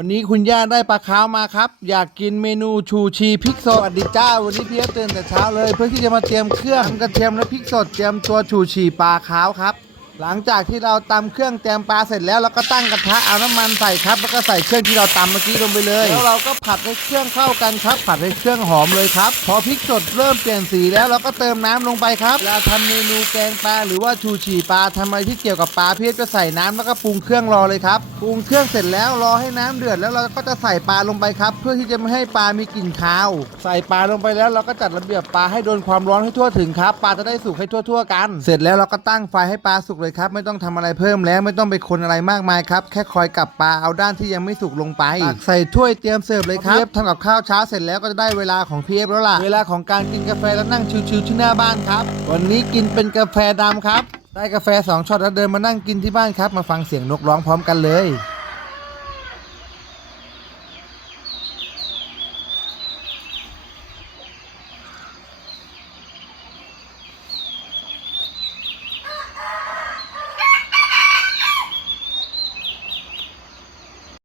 วันนี้คุณย่าได้ปลาขาวมาครับ อยากกินเมนูชูชีพริกสดสวัสดีจ้า วันนี้พี่เตื่นแต่เช้าเลย เพื่อที่จะมาเตรียมเครื่องกระเทียมและพริกสดเตรียมตัวชูชีปลาขาวครับ หลังจากที่เราตำเครื่องเตรียมปลาเสร็จแล้วเราก็ตั้งกระทะเอาน้ำมันใส่ครับ แล้วก็ใส่เครื่องที่เราตำเมื่อกี้ลงไปเลยแล้วเราก็ผัดให้เครื่องเข้ากันครับ ผัดให้เครื่องหอมเลยครับ พอพริกสดเริ่มเปลี่ยนสีแล้วเราก็เติมน้ำลงไปครับเวลาทำเมนูแกงปลาหรือว่าชูชีปลาทำอะไรที่เกี่ยวกับปลาพี่เอฟจะใส่น้ำแล้วก็ปรุงเครื่องรอเลยครับปรุงเครื่องเสร็จแล้วรอให้น้ำเดือดแล้วเราก็จะใส่ปลาลงไปครับ เพื่อที่จะไม่ให้ปลามีกลิ่นคาว ใส่ปลาลงไปแล้วเราก็จัดระเบียบปลาให้โดนความร้อนให้ทั่วถึงครับปลาจะได้สุกให้ทั่วๆกัน เสร็จแล้วเราก็ตั้งไฟให้ปลาสุกเลยครับ ไม่ต้องทำอะไรเพิ่มแล้วไม่ต้องไปคนอะไรมากมายครับ แค่คอยกลับปลาเอาด้านที่ยังไม่สุกลงไปตักใส่ถ้วยเตรียมเสิร์ฟเลยครับพี่เอฟทำกับข้าวเช้าเสร็จแล้วก็จะได้เวลาของพี่เอฟแล้วล่ะเวลาของการกินกาแฟแล้วนั่งชิวๆที่หน้าบ้านครับ วันนี้กินเป็นกาแฟดำครับ ได้กาแฟสองช็อตแล้วเดินมานั่งกินที่บ้านครับ มาฟังเสียงนกร้องพร้อมกันเลย